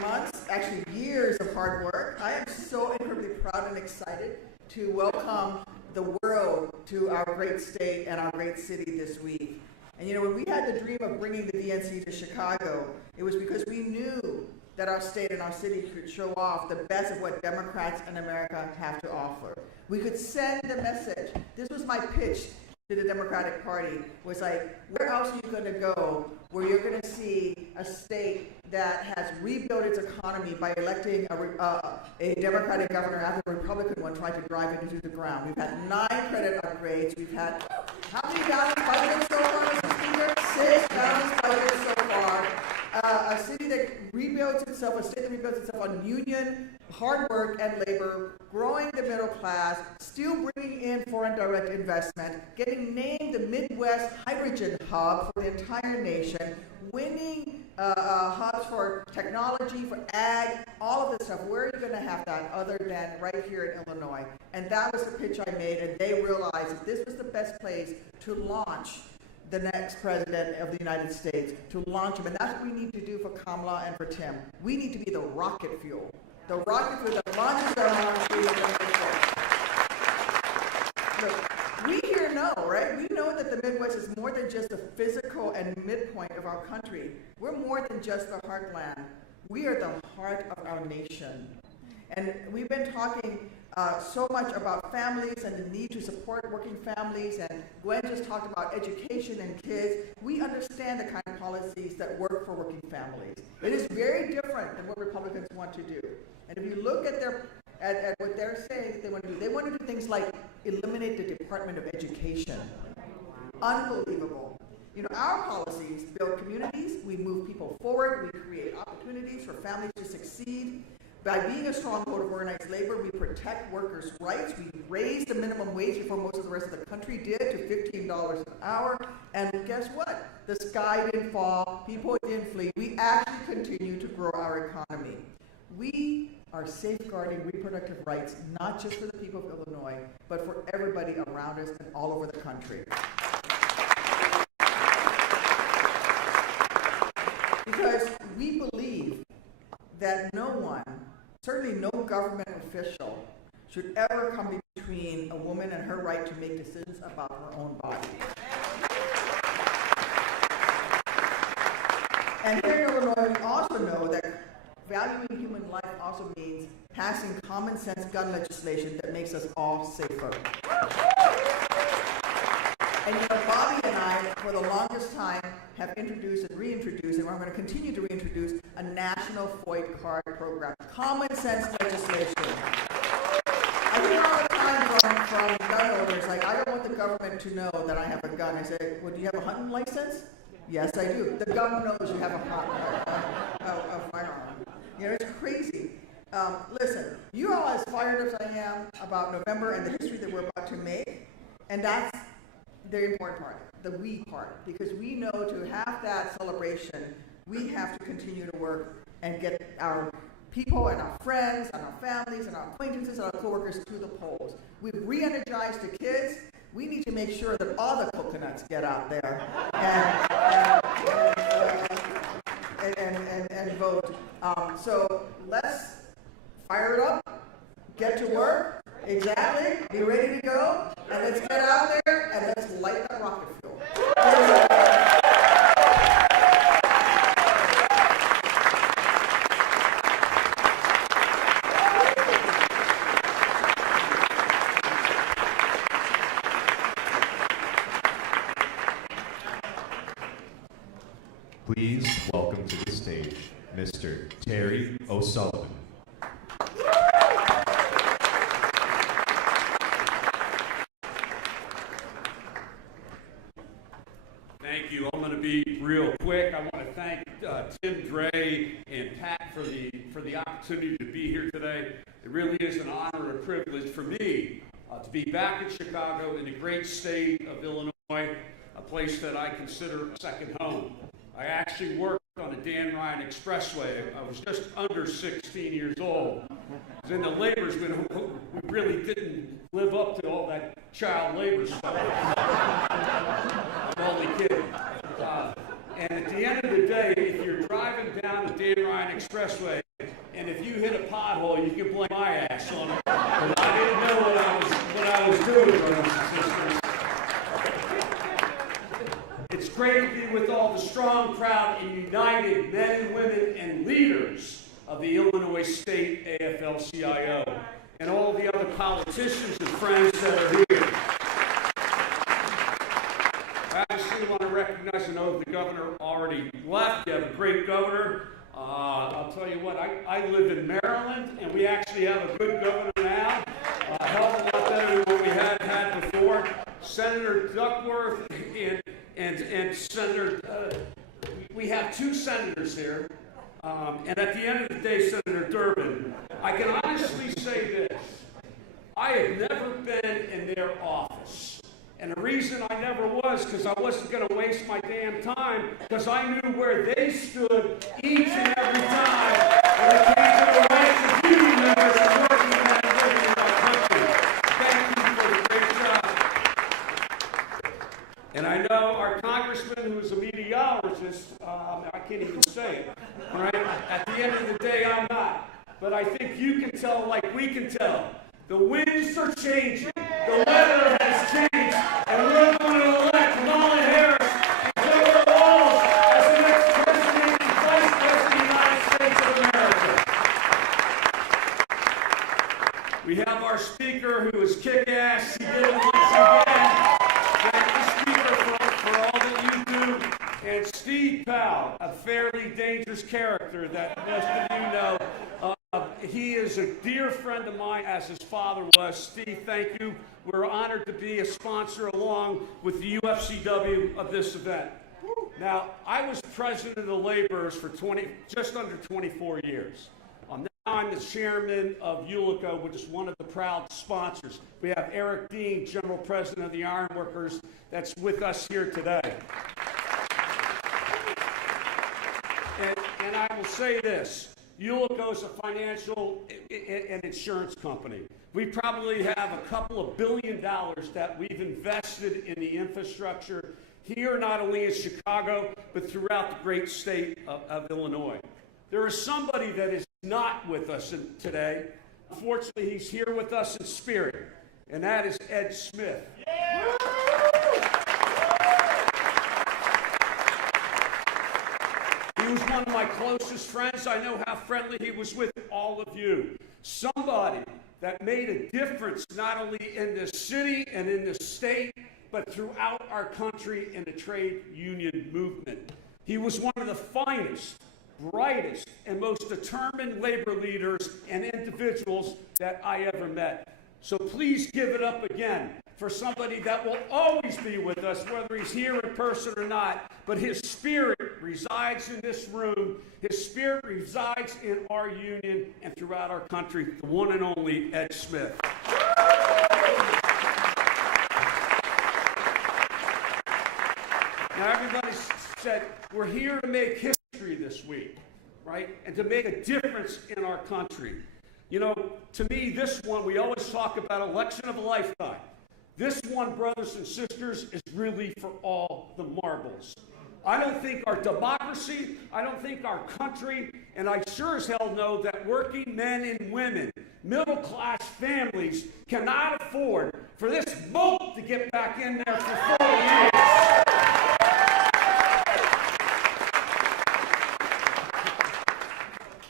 months, actually years of hard work. I am so incredibly proud and excited to welcome the world to our great state and our great city this week. And you know, when we had the dream of bringing the DNC to Chicago, it was because we knew that our state and our city could show off the best of what Democrats in America have to offer. We could send the message. This was my pitch to the Democratic Party, was like, where else are you going to go where you're going to see a state that has rebuilt its economy by electing a Democratic governor after a Republican one tried to drive it into the ground. We've had 9 credit upgrades. We've had, how many balanced budgets so far, Mr. Speaker? 6 balanced budgets so far. A city that rebuilds itself, a state that rebuilds itself on union, hard work, and labor, growing the middle class, still bringing in foreign direct investment, getting named the Midwest Hydrogen Hub for the entire nation, winning hubs for technology, for ag, all of this stuff. Where are you going to have that other than right here in Illinois? And that was the pitch I made, and they realized that this was the best place to launch the next president of the United States, to launch him. And that's what we need to do for Kamala and for Tim. We need to be the rocket fuel. The rocket fuel that launches our Look, we here know, right? We know that the Midwest is more than just the physical and midpoint of our country. We're more than just the heartland. We are the heart of our nation. And we've been talking so much about families and the need to support working families, and Gwen just talked about education and kids. We understand the kind of policies that work for working families. It is very different than what Republicans want to do. And if you look at what they're saying that they want to do things like eliminate the Department of Education. Unbelievable. You know, our policies build communities, we move people forward, we create opportunities for families to succeed. By being a stronghold of organized labor, we protect workers' rights. We raised the minimum wage before most of the rest of the country did to $15 an hour. And guess what? The sky didn't fall. People didn't flee. We actually continue to grow our economy. We are safeguarding reproductive rights, not just for the people of Illinois, but for everybody around us and all over the country. Because we believe that no one, certainly no government official, should ever come between a woman and her right to make decisions about her own body. And here in Illinois, we also know that valuing human life also means passing common sense gun legislation that makes us all safer. And you know, Bobby and I, for the longest time, have introduced and reintroduced, and we're going to continue to reintroduce, a national FOID card program. Common sense legislation. I hear all the time from gun owners, like, I don't want the government to know that I have a gun. I say, well, do you have a hunting license? Yes, I do. The gun knows you have a firearm. You know, it's crazy. Listen, you all as fired up as I am about November and the history that we're about to make, and that's the important part, the we part, because we know to have that celebration, we have to continue to work and get our people and our friends and our families and our acquaintances and our coworkers to the polls. We've re-energized the kids. We need to make sure that all the coconuts get out there and vote. So let's fire it up, get to work. Exactly. Be ready to go, and let's get out there and let's light that rocket fuel. Please welcome to the stage Mr. Terry O'Sullivan. Thank you. I'm going to be real quick. I want to thank Tim Dre and Pat for the opportunity to be here today. It really is an honor and a privilege for me to be back in Chicago, in the great state of Illinois, a place that I consider a second home. I actually worked on the Dan Ryan Expressway. I was just under 16 years old. I was in the labor movement. We really didn't live up to all that child labor stuff. I'm only kidding. And at the end of the day, if you're driving down down the Dan Ryan Expressway, and if you hit a pothole, you can blame my ass on it. But I didn't know what I was doing, brothers and sisters. It's great to be with all the strong, proud, and united men and women and leaders of the Illinois State AFL-CIO and all the other politicians and friends that are here. I actually want to recognize, I know the governor already left. You have a great governor. I'll tell you what, I live in Maryland, and we actually have a good governor now. A hell of a lot better than what we had before. Senator Duckworth and Senator, we have two senators here. And at the end of the day, Senator Durbin, I can honestly say this. I have never been in their office. And the reason I never was because I wasn't going to waste my damn time because I knew where they stood each and every time when it came to the rights of union members and working men and women in our country. Thank you for the great job. And I know our congressman, who is a meteorologist, I can't even say it, all right? At the end of the day, I'm not. But I think you can tell like we can tell. The winds are changing. The weather has changed. And we're going to elect KeylanHarris and Governor Walz as the next president and vice president of the United States of America. We have our speaker who is kick-ass. She did it once again. Thank you, Speaker, for all that you do. And Steve Powell, a fairly dangerous character that most of you know. He is a dear friend of mine, as his father was. Steve, thank you. We're honored to be a sponsor along with the UFCW of this event. Now, I was president of the laborers for just under 24 years. Now I'm the chairman of ULICO, which is one of the proud sponsors. We have Eric Dean, general president of the Ironworkers, that's with us here today. And I will say this. ULICO is a financial and insurance company. We probably have a couple of $1 billion that we've invested in the infrastructure here, not only in Chicago, but throughout the great state of Illinois. There is somebody that is not with us today. Unfortunately, he's here with us in spirit, and that is Ed Smith. Yeah. He was one of my closest friends. I know how friendly he was with all of you. Somebody that made a difference not only in the city and in the state, but throughout our country in the trade union movement. He was one of the finest, brightest, and most determined labor leaders and individuals that I ever met. So please give it up again for somebody that will always be with us, whether he's here in person or not, but his spirit resides in this room. His spirit resides in our union and throughout our country, the one and only Ed Smith. Now, everybody said, we're here to make history this week, right? And to make a difference in our country. You know, to me, this one, we always talk about election of a lifetime. This one, brothers and sisters, is really for all the marbles. I don't think our democracy, I don't think our country, and I sure as hell know that working men and women, middle-class families, cannot afford for this moat to get back in there for 4 years.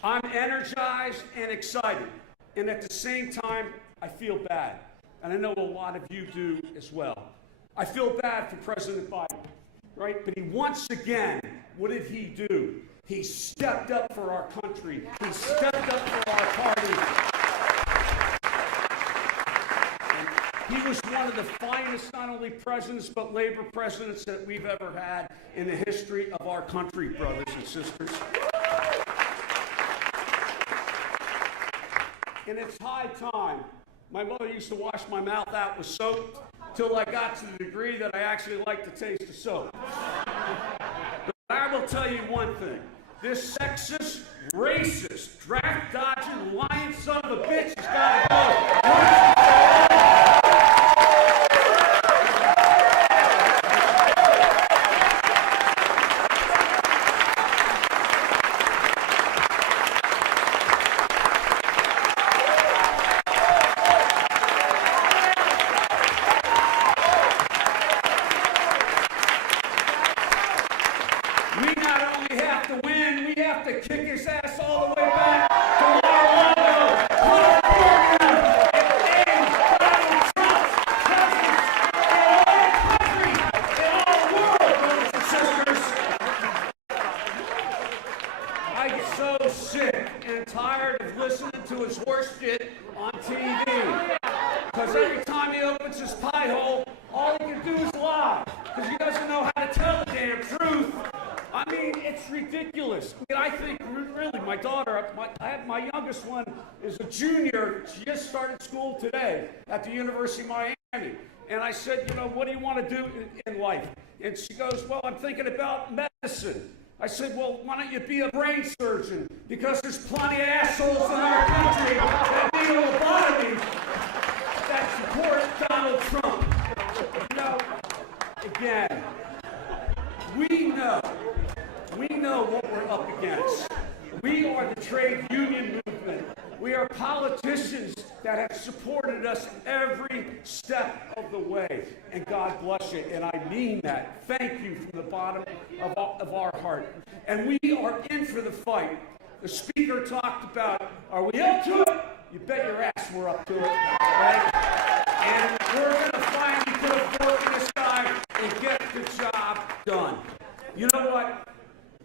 I'm energized and excited, and at the same time, I feel bad. And I know a lot of you do as well. I feel bad for President Biden, right? But he once again, what did he do? He stepped up for our country. He stepped up for our party. And he was one of the finest, not only presidents, but labor presidents that we've ever had in the history of our country, brothers and sisters. And it's high time. My mother used to wash my mouth out with soap till I got to the degree that I actually like to taste the soap. But I will tell you one thing. This sexist, racist, draft-dodging, lying son of a bitch has got to go. all the way back to Mar-a-Lago. Put a program and end Donald Trump's presence in our country, in our world, brothers and sisters. I get so sick and tired of listening to his horse shit on TV. Because every time he opens his pie hole, all he can do is lie. Because he doesn't know how to tell the damn truth. I mean, it's ridiculous. I mean, I think, really, my daughter, my youngest one is a junior. She just started school today at the University of Miami. And I said, you know, what do you want to do in life? And she goes, well, I'm thinking about medicine. I said, well, why don't you be a brain surgeon? Because there's plenty of assholes in our country that need lobotomies that support Donald Trump. You know, again, we know what we're up against. We are the trade union movement. We are politicians that have supported us every step of the way. And God bless you, and I mean that. Thank you from the bottom of our heart. And we are in for the fight. The speaker talked about, are we up to it? You bet your ass we're up to it, right? And we're going to finally put a fork in this guy and get the job done. You know what?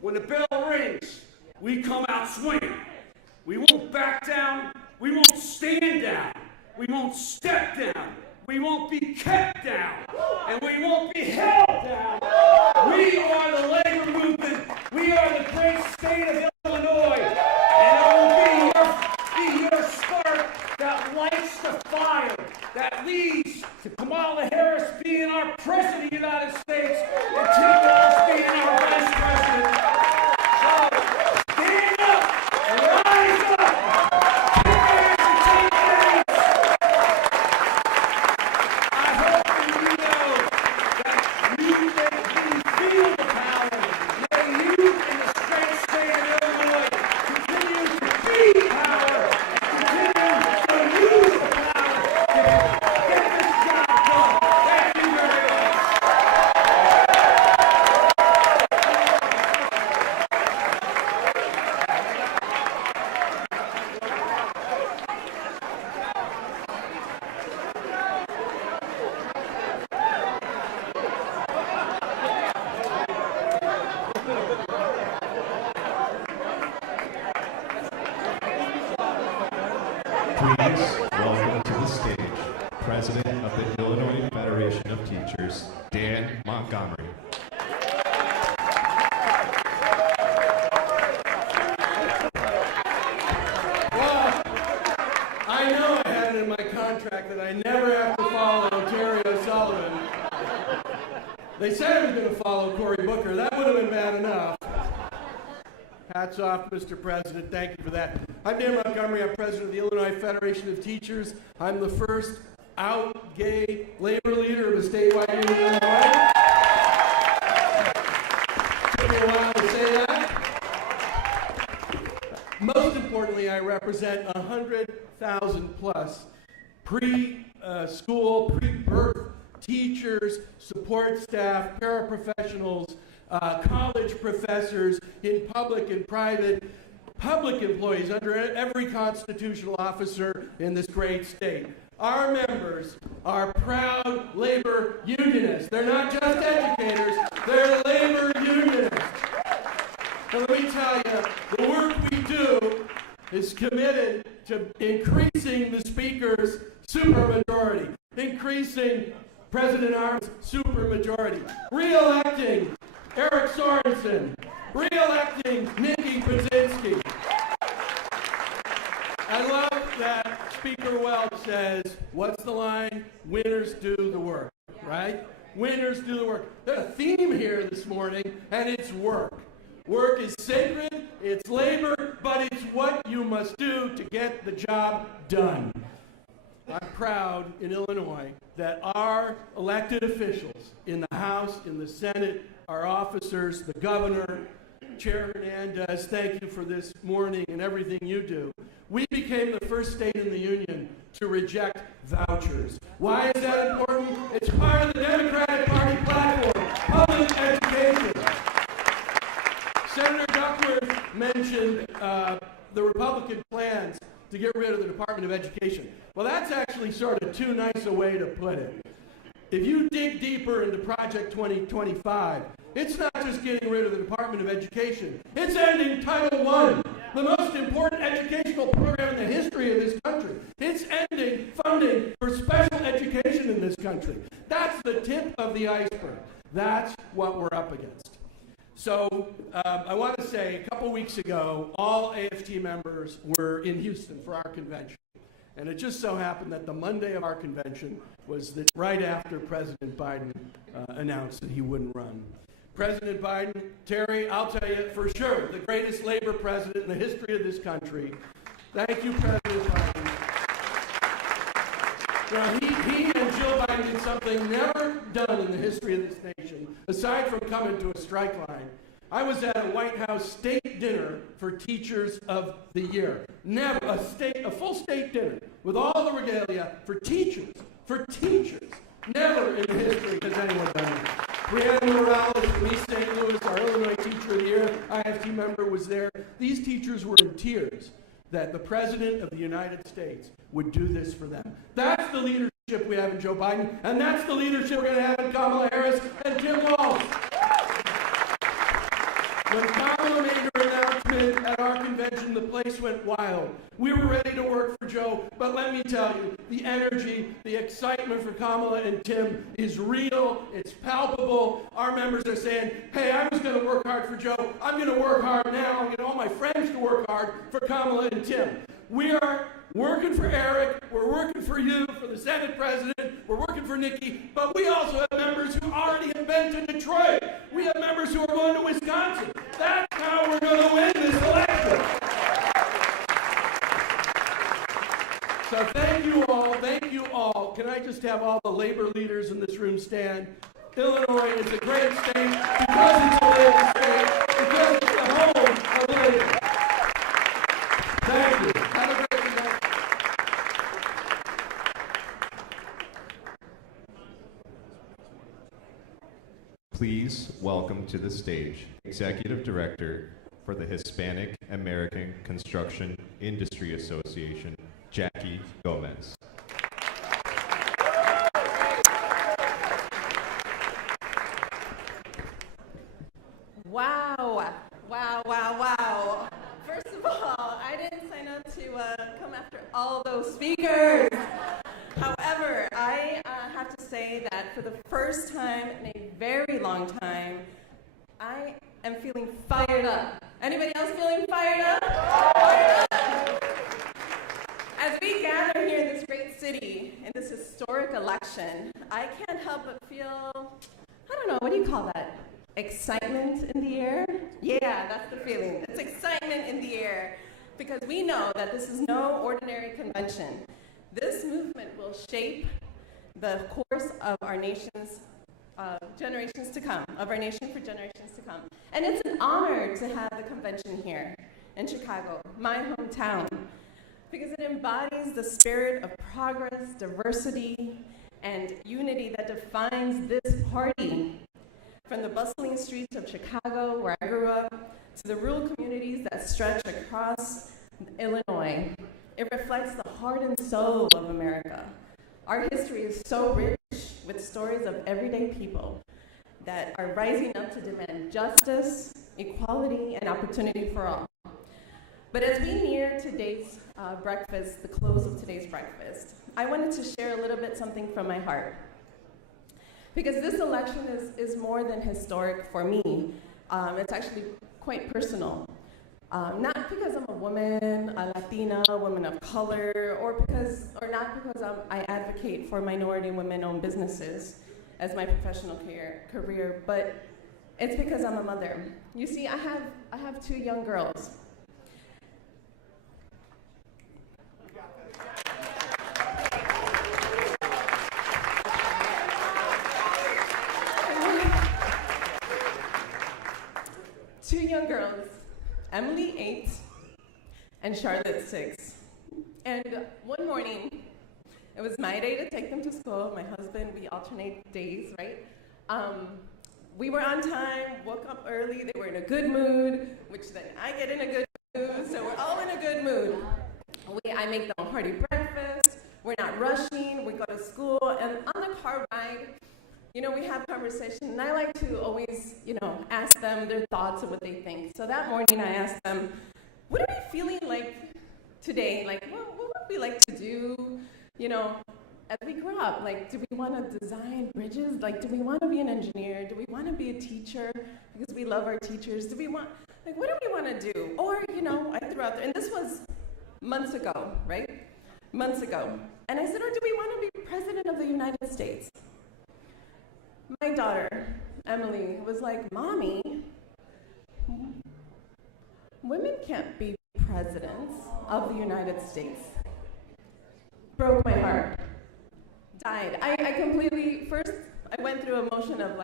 When the bell rings, we come out swinging. We won't back down. We won't stand down. We won't step down. We won't be kept down. And we won't be held down. We are the labor movement. We are the great state of Illinois. And it will be your spark that lights the fire, that leads to Kamala Harris being our president of the United States and Tim Walz being our vice president. So stand up, rise up, take hands. I hope that you know that you feel the power. May you in the great state of Illinois continue to be power, continue to use the power to get this job done. Thank you very much. Please welcome to the stage President of the Illinois Federation of Teachers, Dan Montgomery. Well, I know I had it in my contract that I never have to follow Terry O'Sullivan. They said I was going to follow Cory Booker. That would have been bad enough. Hats off, Mr. President. Thank you for that. I'm Dan Montgomery. I'm president of the Illinois Federation of Teachers. I'm the first out gay labor leader of a statewide union in Illinois. Took me a while to say that. Most importantly, I represent 100,000 plus pre-school, pre-birth teachers, support staff, paraprofessionals, college professors in public and private, public employees under every constitutional officer in this great state. Our members are proud labor unionists. They're not just educators, they're labor unionists. And let me tell you, the work we do is committed to increasing the Speaker's supermajority, increasing President Arm's supermajority, re-electing Eric Sorensen, re-electing Nikki Brzezinski. I love that Speaker Welch says, what's the line? Winners do the work, right? Winners do the work. There's a theme here this morning, and it's work. Work is sacred, it's labor, but it's what you must do to get the job done. I'm proud in Illinois that our elected officials in the House, in the Senate, our officers, the governor, Chair Hernandez, thank you for this morning and everything you do. We became the first state in the union to reject vouchers. Why is that important? It's part of the Democratic Party platform, public education. Senator Duckworth mentioned the Republican plans to get rid of the Department of Education. Well, that's actually sort of too nice a way to put it. If you dig deeper into Project 2025, it's not just getting rid of the Department of Education. It's ending Title I, the most important educational program in the history of this country. It's ending funding for special education in this country. That's the tip of the iceberg. That's what we're up against. So I want to say, a couple weeks ago, all AFT members were in Houston for our convention. And it just so happened that the Monday of our convention was right after President Biden announced that he wouldn't run. President Biden, Terry, I'll tell you for sure, the greatest labor president in the history of this country. Thank you, President Biden. Now, he and Jill Biden did something never done in the history of this nation, aside from coming to a strike line. I was at a White House state dinner for Teachers of the Year. Never a full state dinner with all the regalia for teachers. Never in the history has anyone done it. Brianna Morales from East St. Louis, our Illinois Teacher of the Year, IFT member, was there. These teachers were in tears that the President of the United States would do this for them. That's the leadership we have in Joe Biden, and that's the leadership we're going to have in Kamala Harris and Tim Walz. When Kamala made her announcement at our convention, the place went wild. We were ready to work for Joe, but let me tell you, the energy, the excitement for Kamala and Tim is real, it's palpable. Our members are saying, hey, I was going to work hard for Joe, I'm going to work hard now, I'm going to all my friends to work hard for Kamala and Tim. We are working for Eric, we're working for you, for the Senate President, we're working for Nikki, but we also have members who already have been to Detroit. We have members who are going to Wisconsin. That's how we're going to win this election. So thank you all. Can I just have all the labor leaders in this room stand? Illinois is a great state because it's a labor state, because it's the home of labor. Thank you. Have a great event. Please welcome to the stage Executive Director for the Hispanic American Construction Industry Association, Jackie Gomez. Wow. First of all, I didn't sign up to come after all those speakers. However, I have to say that for the first time in a very long time, I am feeling fired up. Anybody else feeling fired up? Fired up! As we gather here in this great city, in this historic election, I can't help but feel, I don't know, what do you call that? Excitement in the air? Yeah, that's the feeling. It's excitement in the air because we know that this is no ordinary convention. This movement will shape the course of our nation's generations to come, of our nation for generations to come. And it's an honor to have the convention here in Chicago, my hometown, because it embodies the spirit of progress, diversity, and unity that defines this party. From the bustling streets of Chicago, where I grew up, to the rural communities that stretch across Illinois, it reflects the heart and soul of America. Our history is so rich with stories of everyday people that are rising up to demand justice, equality, and opportunity for all. But as we near today's breakfast, the close of today's breakfast, I wanted to share a little bit something from my heart. Because this election is more than historic for me. It's actually quite personal. Not because I'm a woman, a Latina, a woman of color, or not because I advocate for minority women-owned businesses as my professional career, but it's because I'm a mother. You see, I have two young girls. Two young girls, Emily 8 and Charlotte 6. And one morning, it was my day to take them to school. My husband, we alternate days, right? We were on time, woke up early, they were in a good mood, which then I get in a good so we're all in a good mood. I make them a hearty breakfast. We're not rushing. We go to school, and on the car ride, we have conversation, and I like to always, ask them their thoughts and what they think. So that morning, I asked them, "What are we feeling like today? Like, what would we like to do, as we grow up? Like, do we want to design bridges? Like, do we want to be an engineer? Do we want to be a teacher because we love our teachers? Do we want, what do we want to do?" Or, I threw out there, and this was months ago, right? Months ago. And I said, "Or do we want to be president of the United States?" My daughter, Emily, was like, "Mommy, women can't be presidents of the United States." Broke my heart. Died. I completely, first, I went through a motion of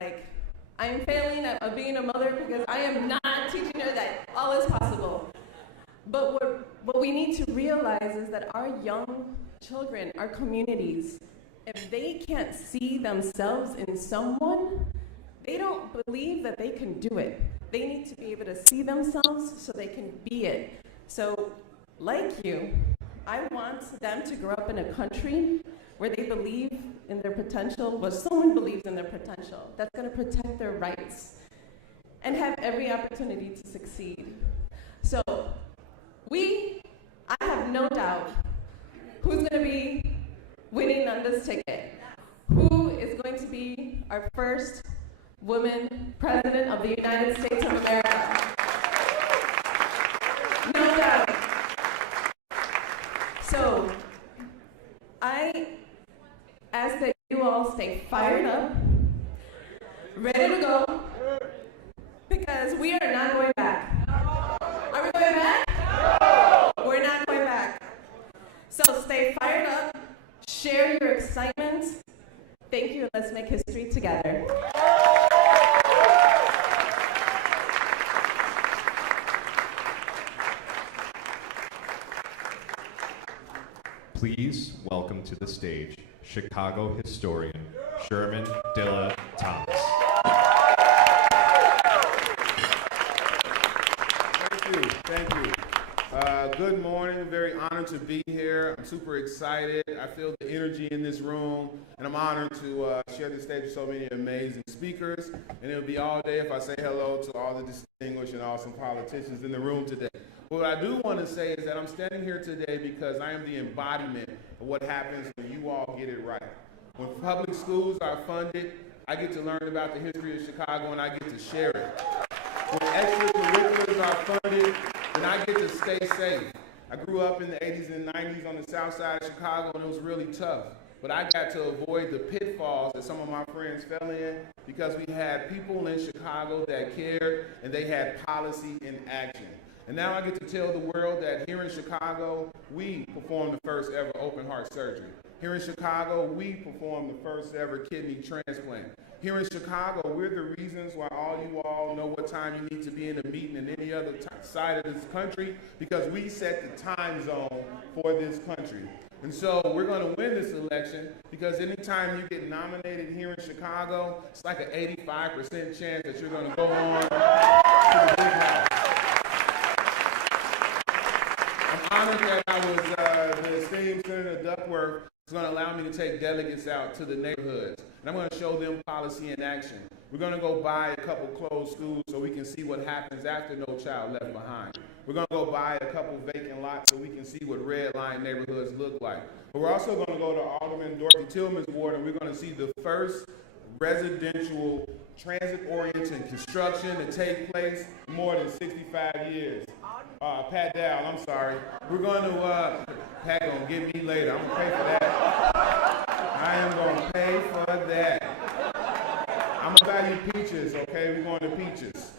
I am failing at being a mother because I am not teaching her that all is possible. But what we need to realize is that our young children, our communities, if they can't see themselves in someone, they don't believe that they can do it. They need to be able to see themselves so they can be it. So, like you, I want them to grow up in a country where they believe in their potential, where someone believes in their potential, that's going to protect their rights and have every opportunity to succeed. So, I have no doubt who's going to be winning on this ticket. Who is going to be our first woman president of the United States of America? No doubt. So, I ask that you all stay fired up, ready to go, because we are not going back. Are we going back? No! We're not going back. So stay fired up, share your excitement. Thank you, and let's make history together. Please welcome to the stage Chicago historian Sherman Dilla Thomas. Thank you. Good morning. Very honored to be here. I'm super excited. I feel the energy in this room, and I'm honored to share the stage with so many amazing speakers. And it'll be all day if I say hello to all the distinguished and awesome politicians in the room today. But what I do want to say is that I'm standing here today because I am the embodiment of what happens when you all get it right. When public schools are funded, I get to learn about the history of Chicago and I get to share it. When extracurriculars are funded, then I get to stay safe. I grew up in the 80s and 90s on the south side of Chicago, and it was really tough. But I got to avoid the pitfalls that some of my friends fell in because we had people in Chicago that cared, and they had policy in action. And now I get to tell the world that here in Chicago, we performed the first ever open heart surgery. Here in Chicago, we performed the first ever kidney transplant. Here in Chicago, we're the reasons why all you all know what time you need to be in a meeting in any other side of this country, because we set the time zone for this country. And so we're going to win this election because anytime you get nominated here in Chicago, it's like an 85% chance that you're going to go on to the big house. I'm honored that I was the esteemed Senator Duckworth is going to allow me to take delegates out to the neighborhoods. And I'm going to show them policy in action. We're going to go buy a couple closed schools so we can see what happens after No Child Left Behind. We're going to go buy a couple vacant lots so we can see what red line neighborhoods look like. But we're also going to go to Alderman Dorothy Tillman's ward, and we're going to see the first residential transit-oriented construction to take place in more than 65 years. Pat Dow, I'm sorry. We're going to, Pat gonna get me later. I'm gonna pay for that. I am gonna pay for that. I'm gonna buy you peaches, okay? We're going to Peaches.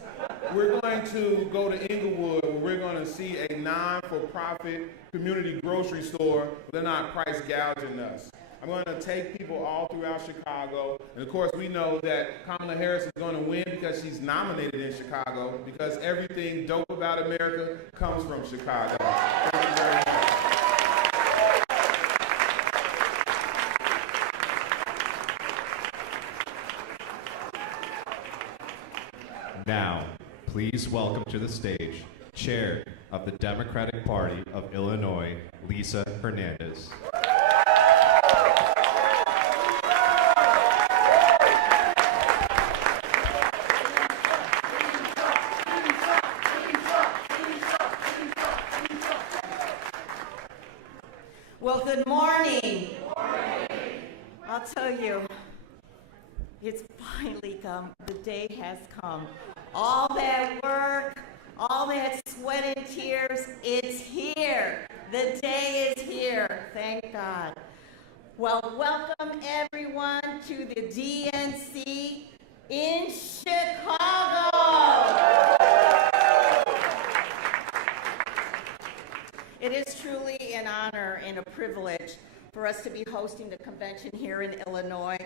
We're going to go to Inglewood, where we're gonna see a non-for-profit community grocery store. They're not price gouging us. I'm going to take people all throughout Chicago. And of course, we know that KeylanHarris is going to win because she's nominated in Chicago, because everything dope about America comes from Chicago. Thank you very much. Now, please welcome to the stage Chair of the Democratic Party of Illinois, Lisa Hernandez. Well, good morning. Good morning. I'll tell you, it's finally come. The day has come. All that work, all that sweat and tears, it's here. The day is here. Thank God. Well, welcome everyone to the DNC in Chicago. It is truly an honor and a privilege for us to be hosting the convention here in Illinois,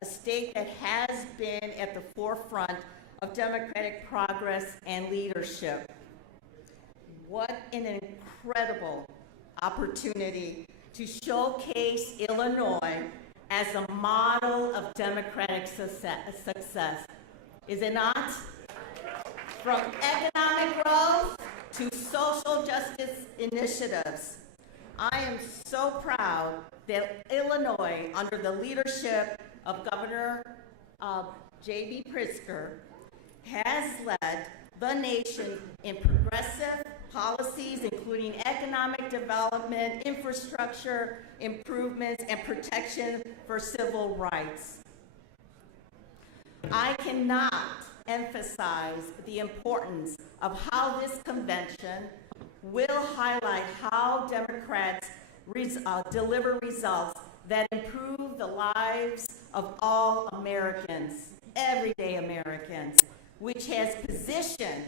a state that has been at the forefront of democratic progress and leadership. What an incredible opportunity to showcase Illinois as a model of democratic success. Is it not? From economic growth to social justice initiatives. I am so proud that Illinois, under the leadership of Governor J.B. Pritzker, has led the nation in progressive policies, including economic development, infrastructure improvements, and protection for civil rights. I cannot emphasize the importance of how this convention will highlight how Democrats deliver results that improve the lives of all Americans, everyday Americans, which has positioned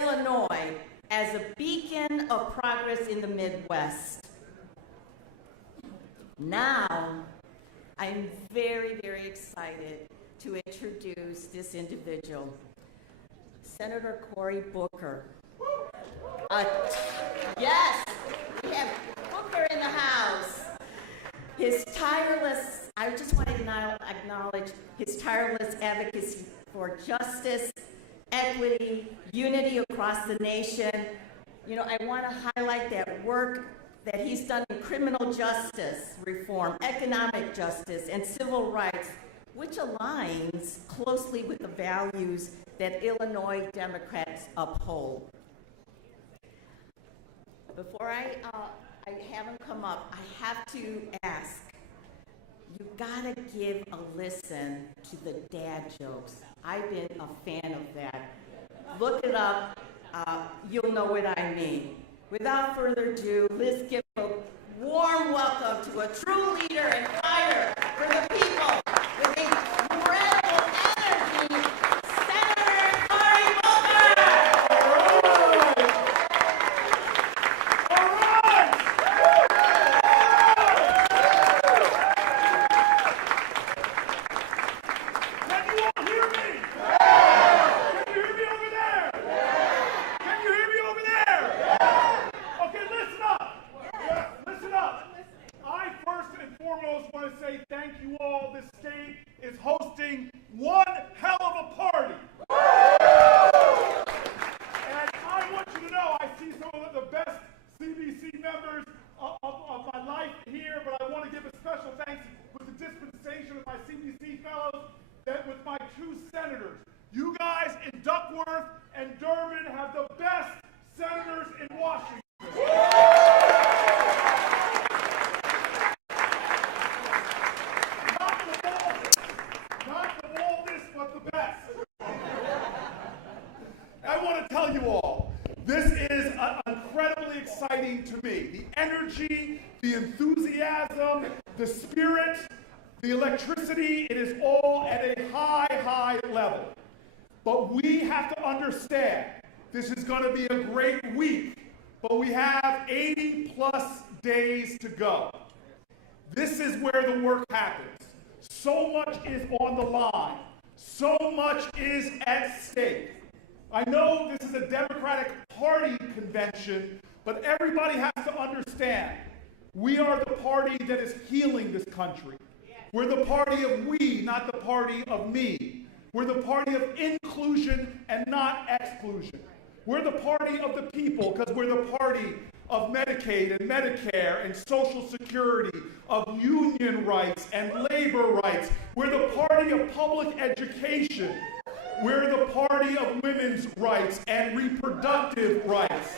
Illinois as a beacon of progress in the Midwest. Now, I'm very, very excited to introduce this individual, Senator Cory Booker. Yes, we have Booker in the house. His tireless, I just want to acknowledge his tireless advocacy for justice, equity, unity across the nation. You know, I want to highlight that work that he's done in criminal justice reform, economic justice, and civil rights, which aligns closely with the values that Illinois Democrats uphold. Before I have him come up, I have to ask, you gotta give a listen to the dad jokes. I've been a fan of that. Look it up, you'll know what I mean. Without further ado, let's give a warm welcome to a true leader and fighter for the people with incredible energy, Senator Cory Booker. Can you all hear me? Can you hear me over there? Can you hear me over there? Okay, listen up. Yeah, listen up. I first and foremost want to say thank you all. This state is hosting one hell of a party. And I want you to know I see some of the best CBC members of my life here, but I want to give a special thanks with the dispensation of my CBC fellows, that with my two senators. You guys in Duckworth and Durbin have the best senators in Washington. Not the oldest, but the best. I want to tell you all, this is incredibly exciting to me. The energy, the enthusiasm, the spirit, the electricity, it is all at a high, high level. But we have to understand, this is going to be a great week, but we have 80 plus days to go. This is where the work happens. So much is on the line. So much is at stake. I know this is a Democratic Party convention, but everybody has to understand, we are the party that is healing this country. We're the party of we, not the party of me. We're the party of inclusion and not exclusion. We're the party of the people because we're the party of Medicaid and Medicare and Social Security, of union rights and labor rights. We're the party of public education. We're the party of women's rights and reproductive rights.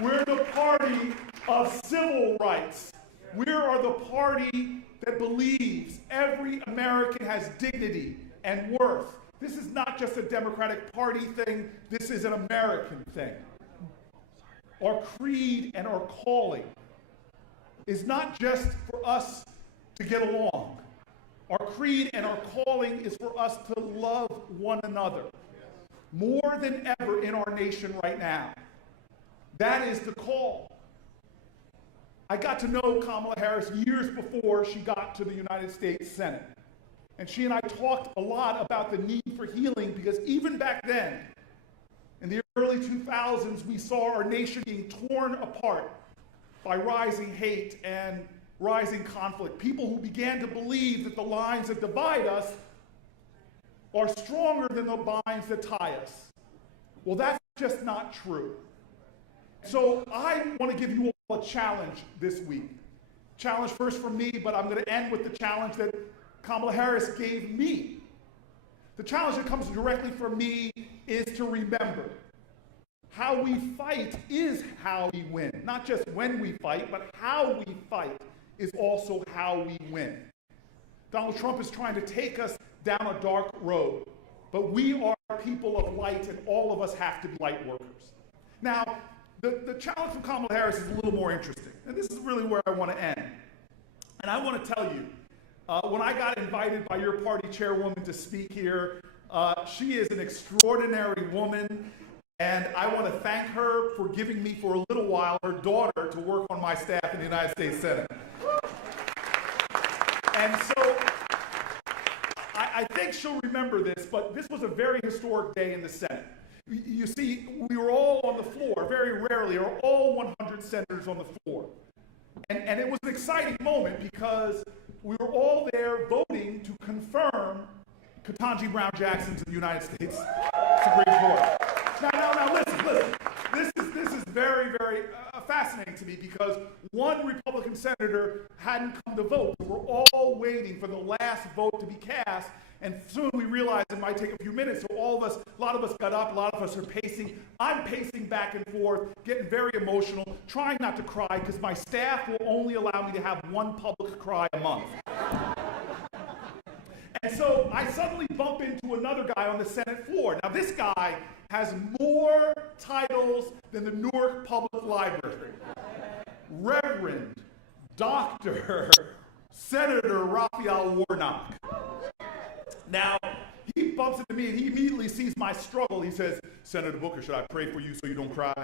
We're the party of civil rights. We are the party that believes every American has dignity and worth. This is not just a Democratic Party thing, this is an American thing. Our creed and our calling is not just for us to get along. Our creed and our calling is for us to love one another more than ever in our nation right now. That is the call. I got to know Kamala Harris years before she got to the United States Senate. And she and I talked a lot about the need for healing because even back then, in the early 2000s, we saw our nation being torn apart by rising hate and rising conflict. People who began to believe that the lines that divide us are stronger than the bonds that tie us. Well, that's just not true. So I want to give you all a challenge this week. Challenge first from me, but I'm going to end with the challenge that Kamala Harris gave me. The challenge that comes directly from me is to remember how we fight is how we win. Not just when we fight, but how we fight is also how we win. Donald Trump is trying to take us down a dark road, but we are people of light and all of us have to be light workers. Now, the challenge from Kamala Harris is a little more interesting, and this is really where I want to end. And I want to tell you, when I got invited by your party chairwoman to speak here, she is an extraordinary woman, and I want to thank her for giving me for a little while her daughter to work on my staff in the United States Senate. And so I think she'll remember this, but this was a very historic day in the Senate. You see, we were all on the floor. Very rarely are all 100 senators on the floor. And it was an exciting moment because we were all there voting to confirm Ketanji Brown Jackson to the United States Supreme Court. Now listen. This is very, very fascinating to me because one Republican senator hadn't come to vote. We're all waiting for the last vote to be cast, and soon we realized it might take a few minutes, so a lot of us got up, a lot of us are pacing. I'm pacing back and forth, getting very emotional, trying not to cry because my staff will only allow me to have one public cry a month. And so I suddenly bump into another guy on the Senate floor. Now this guy has more titles than the Newark Public Library. Reverend, Dr. Senator Raphael Warnock. Now, he bumps into me and he immediately sees my struggle. He says, Senator Booker, should I pray for you so you don't cry?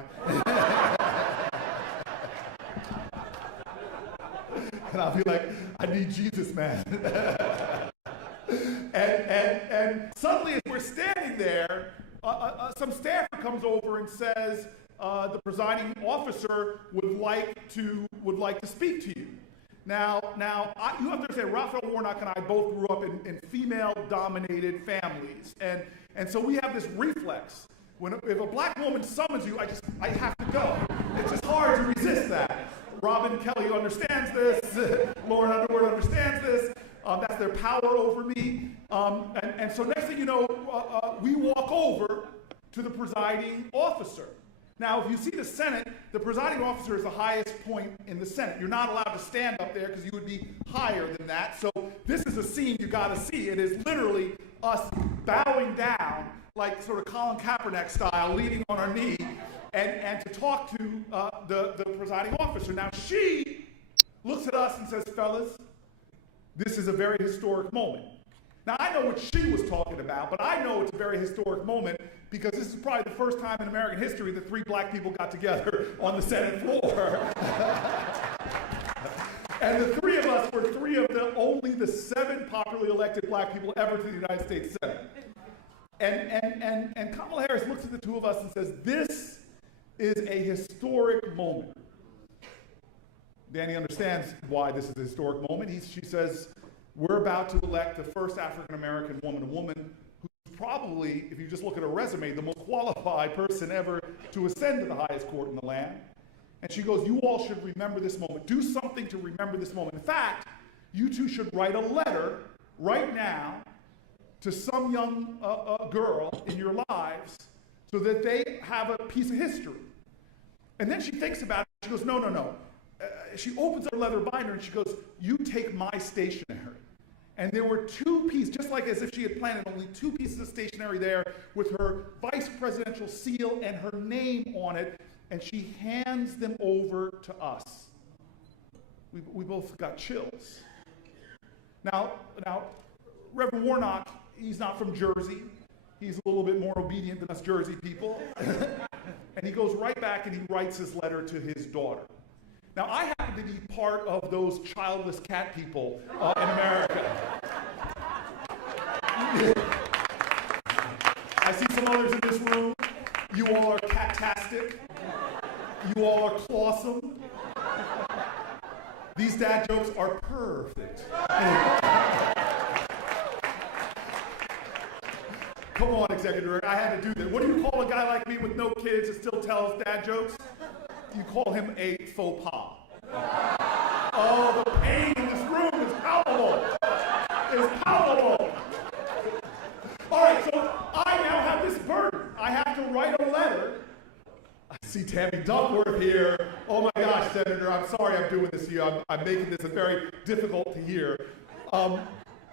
And I'll be like, I need Jesus, man. And suddenly, as we're standing there, some staffer comes over and says, the presiding officer would like to speak to you. Now, you have to understand, Raphael Warnock and I both grew up in female-dominated families, and so we have this reflex. If a black woman summons you, I have to go. It's just hard to resist that. Robin Kelly understands this. Lauren Underwood understands this. That's their power over me. And so next thing you know, we walk over to the presiding officer. Now, if you see the Senate, the presiding officer is the highest point in the Senate. You're not allowed to stand up there because you would be higher than that. So this is a scene you got to see. It is literally us bowing down, like sort of Colin Kaepernick style, leaning on our knee, and to talk to the presiding officer. Now, she looks at us and says, fellas, this is a very historic moment. Now, I know what she was talking about, but I know it's a very historic moment because this is probably the first time in American history that 3 black people got together on the Senate floor. And the 3 of us were 3 of only the 7 popularly elected black people ever to the United States Senate. And Kamala Harris looks at the 2 of us and says, this is a historic moment. Danny understands why this is a historic moment. She says, we're about to elect the first African-American woman, a woman whose probably, if you just look at her resume, the most qualified person ever to ascend to the highest court in the land. And she goes, you all should remember this moment. Do something to remember this moment. In fact, you two should write a letter right now to some young girl in your lives so that they have a piece of history. And then she thinks about it. She goes, no. She opens her leather binder and she goes, you take my stationery. And there were 2 pieces, just like as if she had planned it, only 2 pieces of stationery there with her vice presidential seal and her name on it, and she hands them over to us. We both got chills. Now, Reverend Warnock, he's not from Jersey. He's a little bit more obedient than us Jersey people. And he goes right back and he writes his letter to his daughter. Now, I happen to be part of those childless cat people in America. I see some others in this room. You all are catastic. You all are clawsome. These dad jokes are perfect. Come on, Executive Director, I had to do this. What do you call a guy like me with no kids that still tells dad jokes? You call him a faux pas. Oh, the pain in this room is palpable. It's palpable. All right, so I now have this burden. I have to write a letter. I see Tammy Duckworth here. Oh my gosh, Senator, I'm sorry I'm doing this to you. I'm making this very difficult to hear.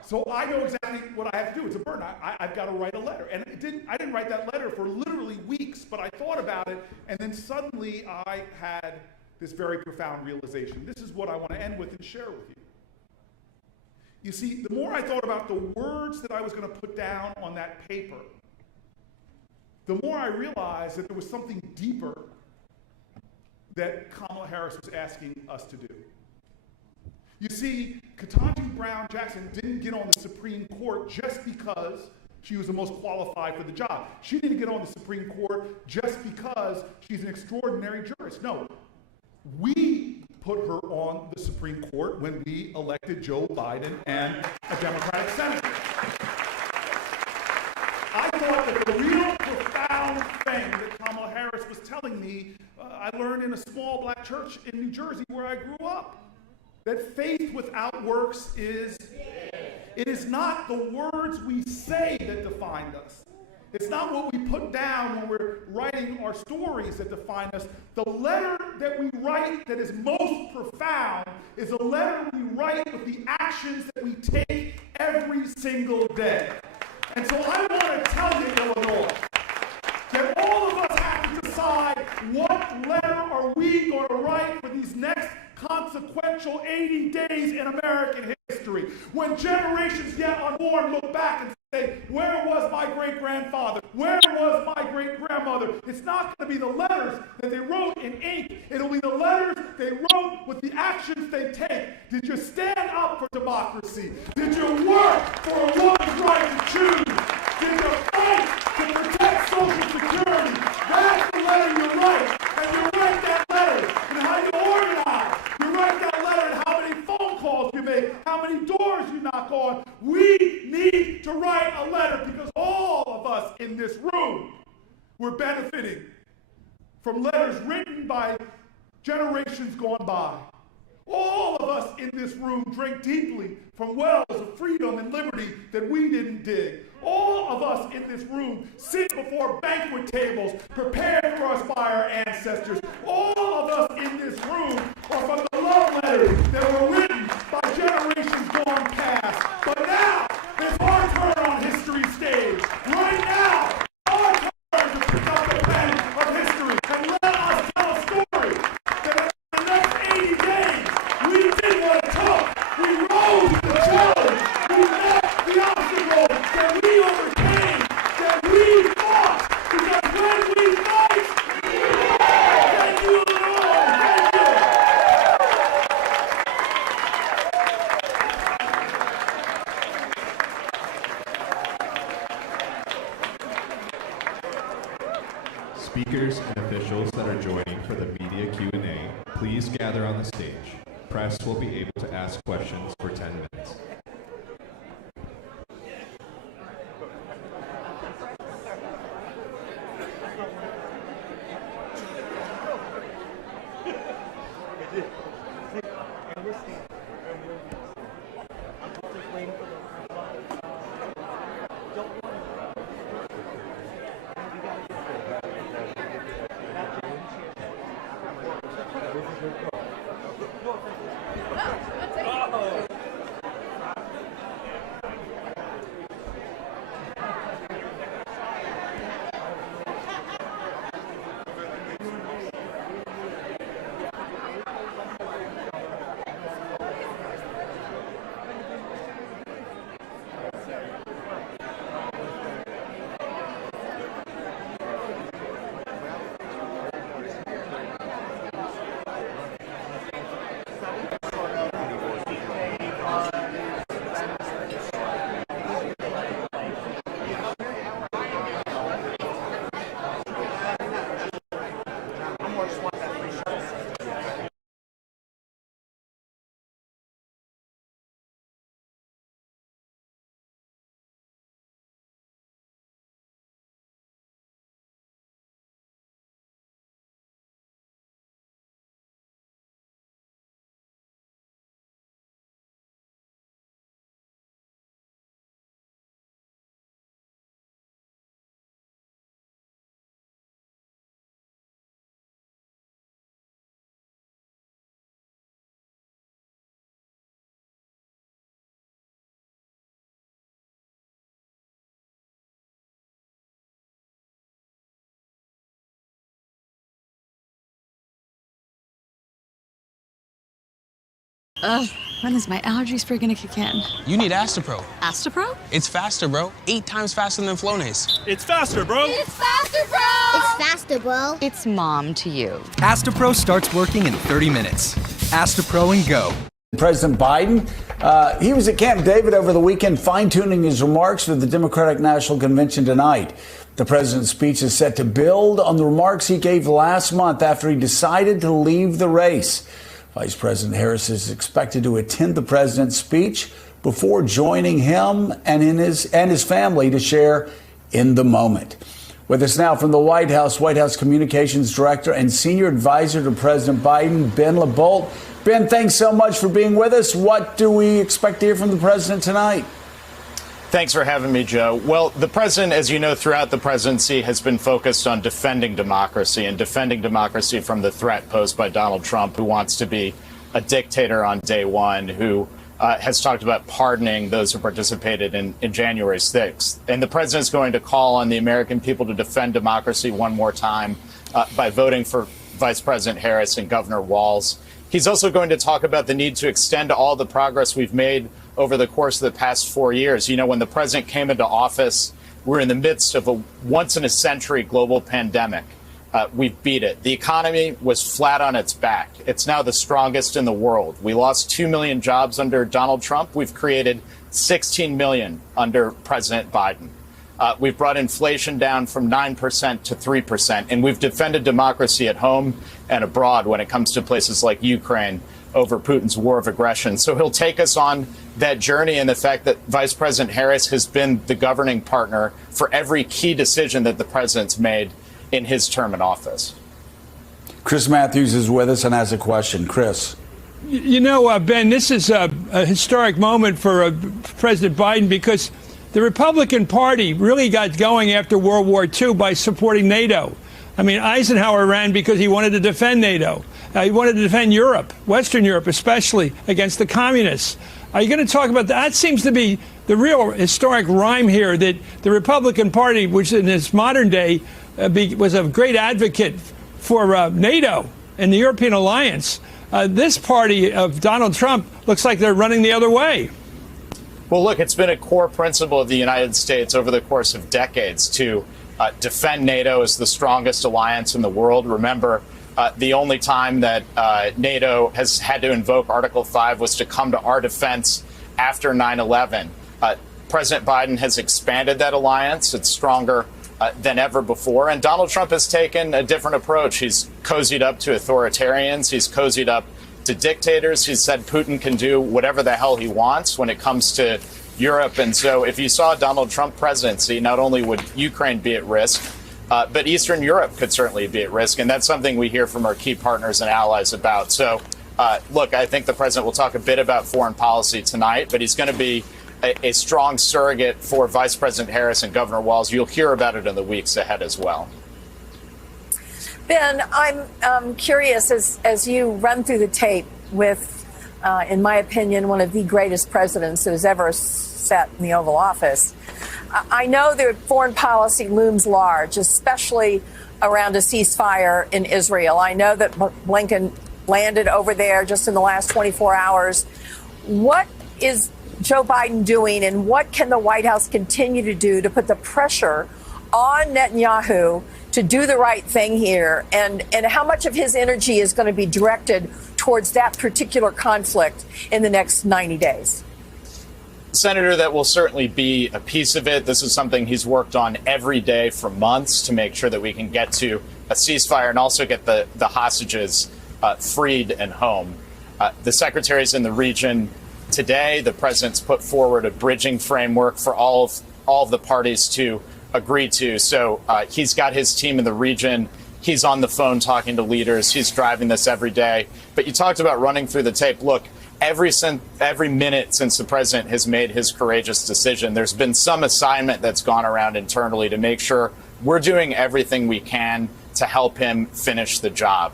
So I know exactly what I have to do. It's a burden. I've got to write a letter. And I didn't write that letter for literally weeks, but I thought about it, and then suddenly I had this very profound realization. This is what I want to end with and share with you. You see, the more I thought about the words that I was going to put down on that paper, the more I realized that there was something deeper that Kamala Harris was asking us to do. You see, Ketanji Brown Jackson didn't get on the Supreme Court just because she was the most qualified for the job. She didn't get on the Supreme Court just because she's an extraordinary jurist. No, we put her on the Supreme Court when we elected Joe Biden and a Democratic senator. I thought that the real profound thing that Kamala Harris was telling me, I learned in a small black church in New Jersey where I grew up. That faith without works is, it is not the words we say that define us. It's not what we put down when we're writing our stories that define us. The letter that we write that is most profound is a letter we write with the actions that we take every single day. And so I want to tell you, Illinois, that all of us have to decide what letter are we going to write for these next consequential 80 days in American history. When generations yet unborn look back and say, where was my great-grandfather? Where was my great-grandmother? It's not going to be the letters that they wrote in ink. It'll be the letters they wrote with the actions they take. Did you stand up for democracy? Did you work for a woman's right to choose? Did you fight to protect Social Security? That's the letter you write. And you write that letter and how you organize. You write that letter and how many phone calls you make, how many doors you knock on. We need to write a letter because all of us in this room, we're benefiting from letters written by generations gone by. All of us in this room drink deeply from wells of freedom and liberty that we didn't dig. All of us in this room sit before banquet tables prepared for us by our ancestors. All of us in this room are from the love letters that were written by generations gone past. But now, it's our turn on history's stage. Right now, our turn to pick up the pen of history and let us tell a story that in the next 80 days, we did what it took. We rose to the challenge. We met the obstacle that we overcame, that we fought. Because when we fight, thank you, Lord. Thank you. Speakers and officials that are joining for the media Q&A, please gather on the stage. Press will be able to ask questions for 10 minutes. Ugh, when is my allergies free gonna kick in? You need Astapro. Astapro? It's faster, bro. 8 times faster than Flonase. It's faster, bro. It's faster, bro! It's faster, bro. It's mom to you. Astapro starts working in 30 minutes. Astapro and go. President Biden, he was at Camp David over the weekend, fine-tuning his remarks for the Democratic National Convention tonight. The president's speech is set to build on the remarks he gave last month after he decided to leave the race. Vice President Harris is expected to attend the president's speech before joining him and his family to share in the moment. With us now from the White House Communications Director and Senior Advisor to President Biden, Ben LaBolt. Ben, thanks so much for being with us. What do we expect to hear from the president tonight? Thanks for having me, Joe. Well, the president, as you know, throughout the presidency has been focused on defending democracy from the threat posed by Donald Trump, who wants to be a dictator on day one, who has talked about pardoning those who participated in January 6th. And the president's going to call on the American people to defend democracy one more time by voting for Vice President Harris and Governor Walz. He's also going to talk about the need to extend all the progress we've made over the course of the past 4 years. You know, when the president came into office, we're in the midst of a once-in-a-century global pandemic. We've beat it. The economy was flat on its back. It's now the strongest in the world. We lost 2 million jobs under Donald Trump. We've created 16 million under President Biden. We've brought inflation down from 9% to 3%, and we've defended democracy at home and abroad when it comes to places like Ukraine over Putin's war of aggression. So he'll take us on that journey, and the fact that Vice President Harris has been the governing partner for every key decision that the president's made in his term in office. Chris Matthews is with us and has a question. Chris. You know, Ben, this is a historic moment for President Biden because the Republican Party really got going after World War II by supporting NATO. I mean, Eisenhower ran because he wanted to defend NATO. He wanted to defend Europe, Western Europe especially, against the communists. Are you going to talk about that? That seems to be the real historic rhyme here, that the Republican Party, which in its modern day was a great advocate for NATO and the European alliance, this party of Donald Trump looks like they're running the other way. Well, look, it's been a core principle of the United States over the course of decades to defend NATO as the strongest alliance in the world. Remember, the only time that NATO has had to invoke Article 5 was to come to our defense after 9/11. President Biden has expanded that alliance. It's stronger than ever before. And Donald Trump has taken a different approach. He's cozied up to authoritarians. He's cozied up to dictators. He's said Putin can do whatever the hell he wants when it comes to Europe. And so if you saw a Donald Trump presidency, not only would Ukraine be at risk, but Eastern Europe could certainly be at risk. And that's something we hear from our key partners and allies about. So Look, I think the president will talk a bit about foreign policy tonight, but he's going to be a strong surrogate for Vice President Harris and Governor Walz. You'll hear about it in the weeks ahead as well. Ben, I'm curious, as you run through the tape with, in my opinion, one of the greatest presidents who has ever sat in the Oval Office, I know that foreign policy looms large, especially around a ceasefire in Israel. I know that Blinken landed over there just in the last 24 hours. What is Joe Biden doing, and what can the White House continue to do to put the pressure on Netanyahu to do the right thing here? And how much of his energy is going to be directed towards that particular conflict in the next 90 days? Senator, that will certainly be a piece of it. This is something he's worked on every day for months to make sure that we can get to a ceasefire and also get the hostages freed and home. The secretaries in the region today, the president's put forward a bridging framework for all of the parties to agree to. So he's got his team in the region. He's on the phone talking to leaders. He's driving this every day. But you talked about running through the tape. Look, every minute since the president has made his courageous decision, there's been some assignment that's gone around internally to make sure we're doing everything we can to help him finish the job.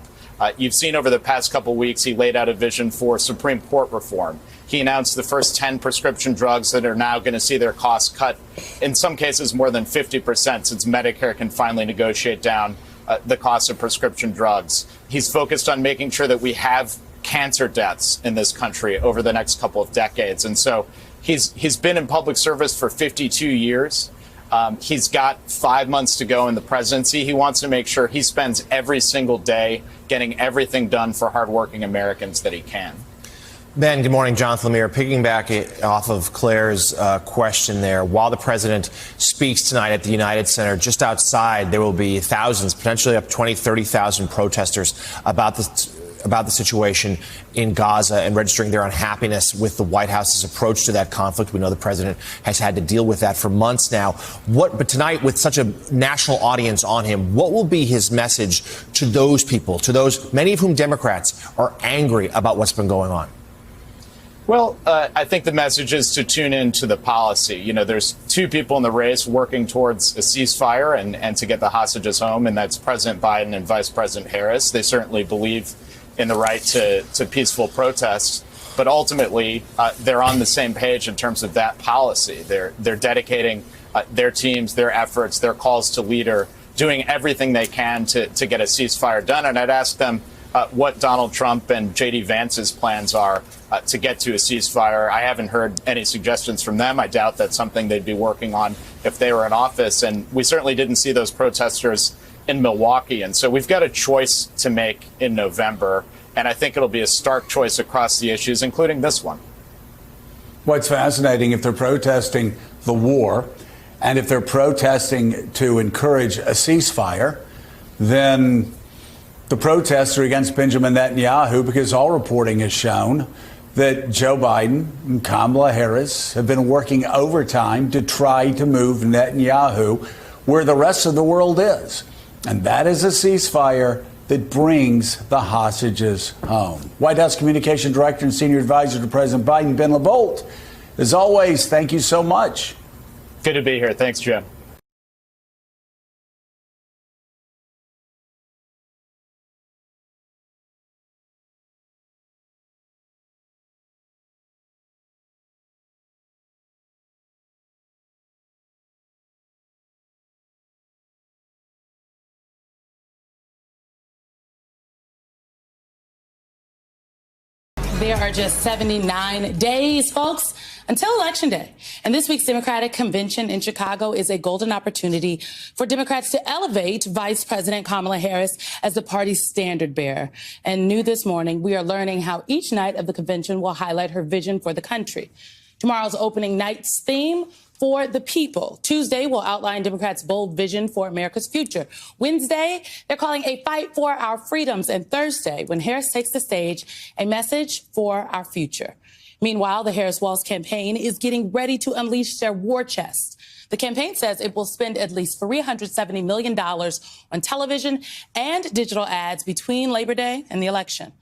You've seen over the past couple weeks, he laid out a vision for Supreme Court reform. He announced the first 10 prescription drugs that are now going to see their costs cut, in some cases more than 50%, since Medicare can finally negotiate down the cost of prescription drugs. He's focused on making sure that we have cancer deaths in this country over the next couple of decades. And so he's been in public service for 52 years. He's got 5 months to go in the presidency. He wants to make sure he spends every single day getting everything done for hardworking Americans that he can. Ben, good morning. Jonathan Lemire. Piggyback off of Claire's question there, while the president speaks tonight at the United Center, just outside, there will be thousands, potentially up 20, 30,000 protesters about the situation in Gaza and registering their unhappiness with the White House's approach to that conflict. We know the president has had to deal with that for months now. But tonight, with such a national audience on him, what will be his message to those people, to those, many of whom Democrats are angry about what's been going on? Well, I think the message is to tune in to the policy. You know, there's two people in the race working towards a ceasefire and to get the hostages home, and that's President Biden and Vice President Harris. They certainly believe in the right to peaceful protest, but ultimately they're on the same page in terms of that policy. They're dedicating their teams, their efforts, their calls to leader, doing everything they can to get a ceasefire done. And I'd ask them what Donald Trump and J.D. Vance's plans are to get to a ceasefire. I haven't heard any suggestions from them. I doubt that's something they'd be working on if they were in office. And we certainly didn't see those protesters in Milwaukee. And so we've got a choice to make in November. And I think it'll be a stark choice across the issues, including this one. What's fascinating, if they're protesting the war and if they're protesting to encourage a ceasefire, then the protests are against Benjamin Netanyahu, because all reporting has shown that Joe Biden and Kamala Harris have been working overtime to try to move Netanyahu where the rest of the world is. And that is a ceasefire that brings the hostages home. White House Communication Director and Senior Advisor to President Biden, Ben LaBolt. As always, thank you so much. Good to be here. Thanks, Jim. There are just 79 days, folks, until Election Day. And this week's Democratic Convention in Chicago is a golden opportunity for Democrats to elevate Vice President Kamala Harris as the party's standard bearer. And new this morning, we are learning how each night of the convention will highlight her vision for the country. Tomorrow's opening night's theme, For the People. Tuesday will outline Democrats' bold vision for America's future. Wednesday, they're calling a fight for our freedoms. And Thursday, when Harris takes the stage, a message for our future. Meanwhile, the Harris-Walz campaign is getting ready to unleash their war chest. The campaign says it will spend at least $370 million on television and digital ads between Labor Day and the election.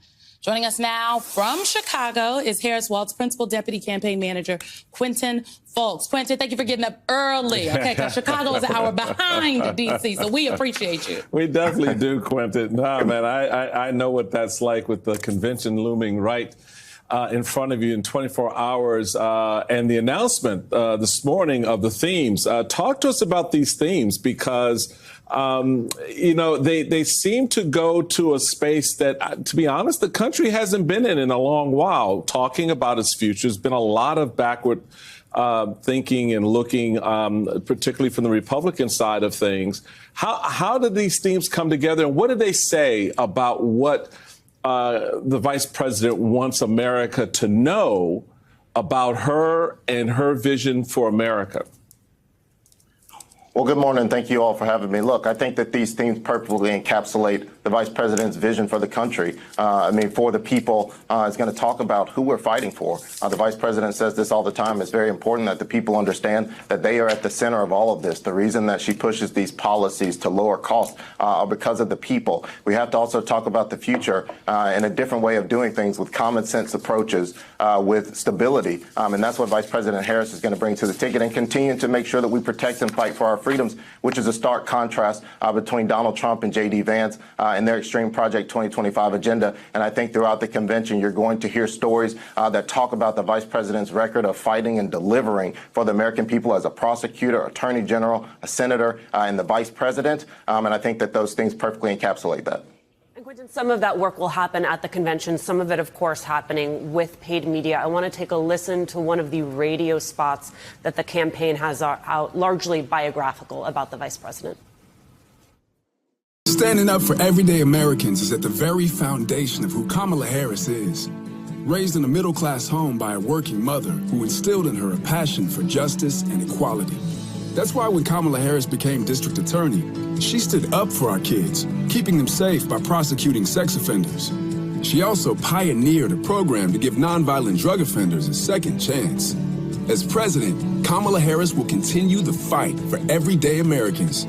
Joining us now from Chicago is Harris Walt's Principal Deputy Campaign Manager, Quentin Folks. Quentin, thank you for getting up early, okay? Because Chicago is an hour behind D.C., so we appreciate you. We definitely do, Quentin. No, man, I know what that's like with the convention looming right in front of you in 24 hours. And the announcement this morning of the themes. Talk to us about these themes because, they seem to go to a space that, to be honest, the country hasn't been in a long while. Talking about its future, there's been a lot of backward thinking and looking, particularly from the Republican side of things. How did these themes come together, and what do they say about what the vice president wants America to know about her and her vision for America? Well, good morning. Thank you all for having me. Look, I think that these themes perfectly encapsulate the vice president's vision for the country. For the people, is going to talk about who we're fighting for. The vice president says this all the time. It's very important that the people understand that they are at the center of all of this. The reason that she pushes these policies to lower costs are because of the people. We have to also talk about the future and a different way of doing things with common sense approaches, with stability. And that's what Vice President Harris is going to bring to the ticket and continue to make sure that we protect and fight for our freedoms, which is a stark contrast between Donald Trump and J.D. Vance and their Extreme Project 2025 agenda. And I think throughout the convention, you're going to hear stories that talk about the vice president's record of fighting and delivering for the American people as a prosecutor, attorney general, a senator, and the vice president. And I think that those things perfectly encapsulate that. And Quentin, some of that work will happen at the convention, some of it, of course, happening with paid media. I want to take a listen to one of the radio spots that the campaign has out, largely biographical about the vice president. Standing up for everyday Americans is at the very foundation of who Kamala Harris is. Raised in a middle-class home by a working mother who instilled in her a passion for justice and equality. That's why when Kamala Harris became district attorney, she stood up for our kids, keeping them safe by prosecuting sex offenders. She also pioneered a program to give nonviolent drug offenders a second chance. As president, Kamala Harris will continue the fight for everyday Americans.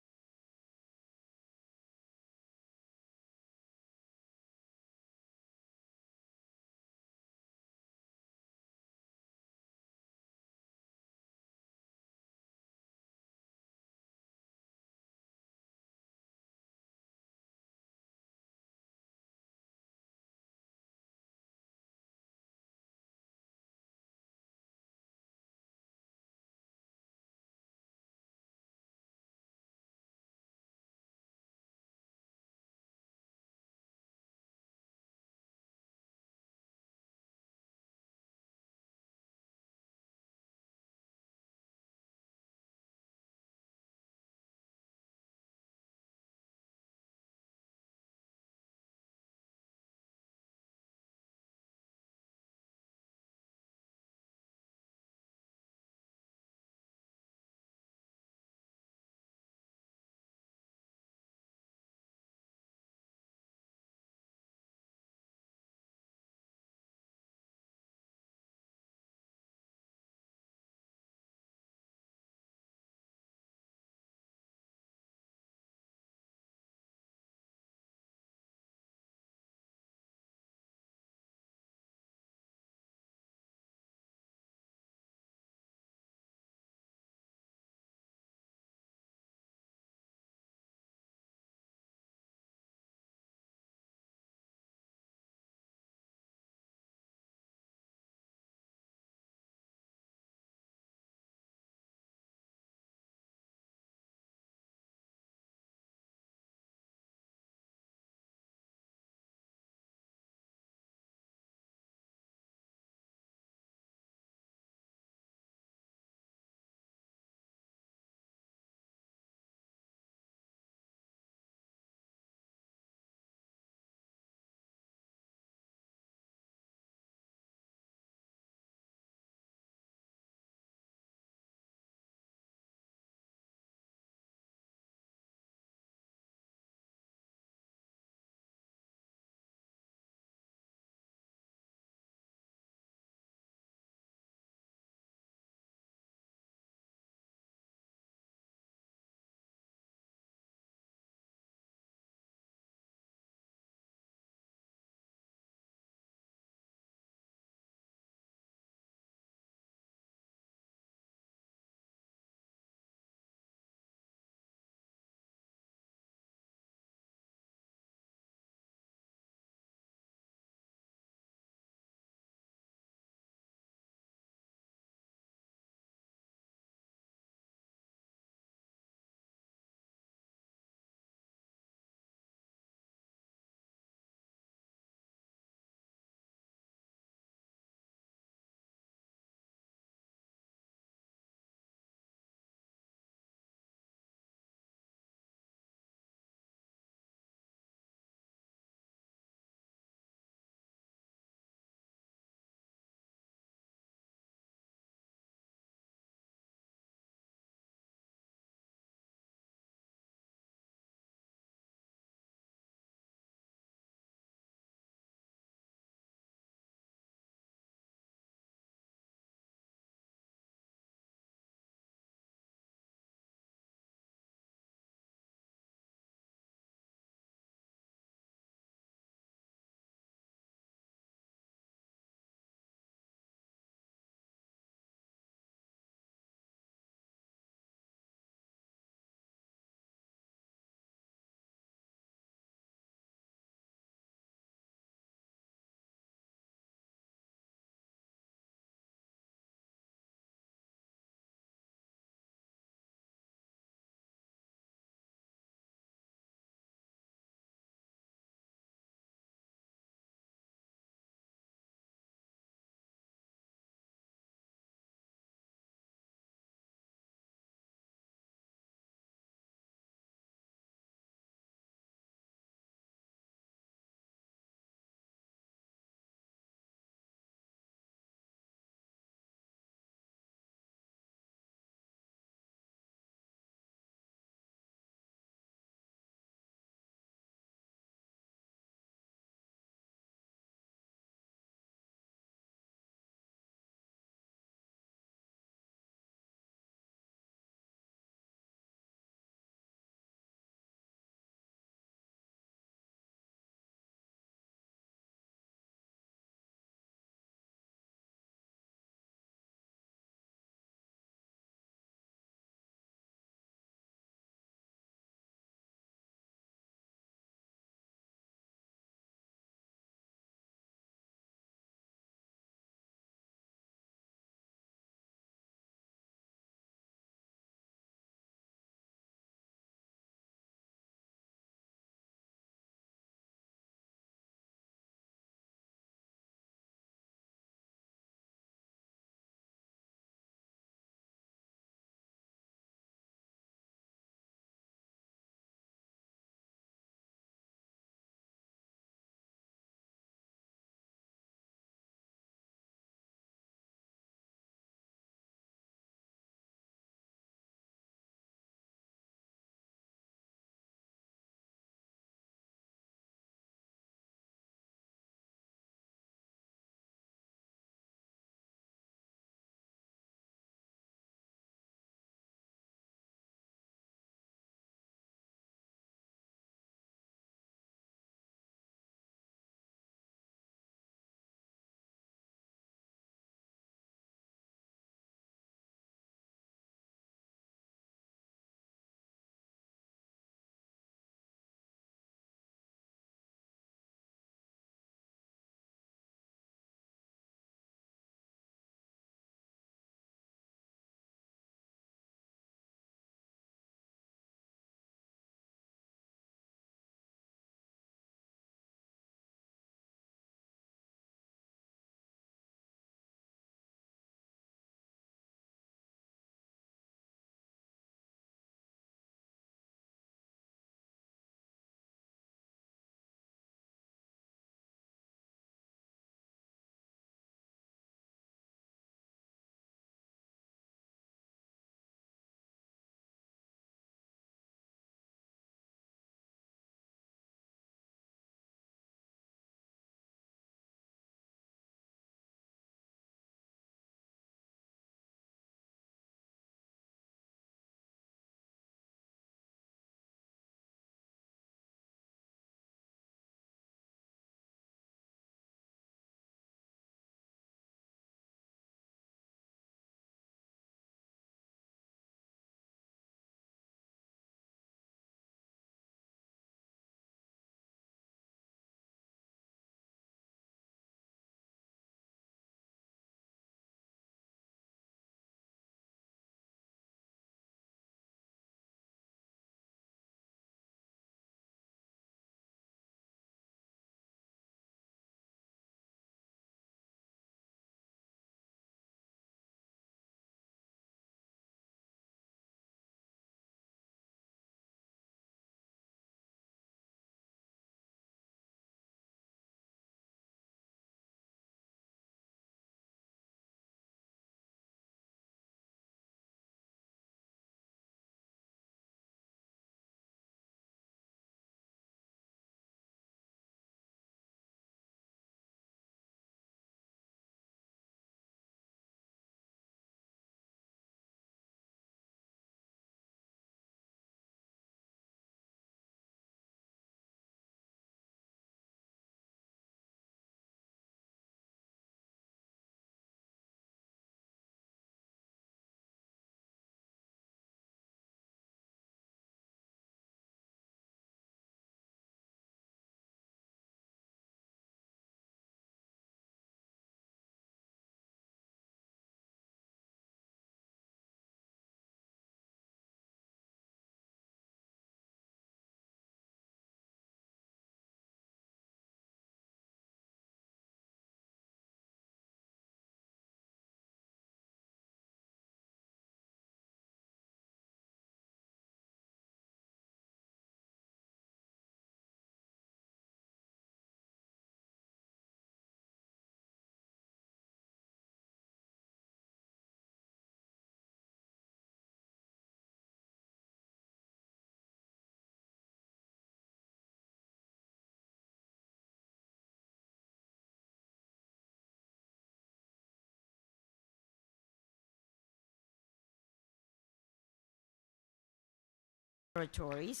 territories,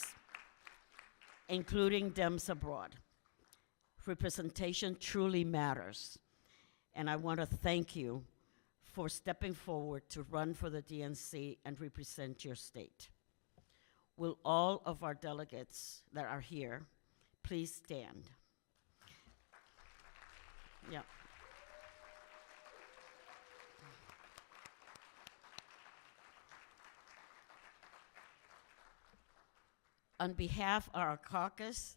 including Dems abroad. Representation truly matters, and I want to thank you for stepping forward to run for the DNC and represent your state. Will all of our delegates that are here please stand? Yeah. On behalf of our caucus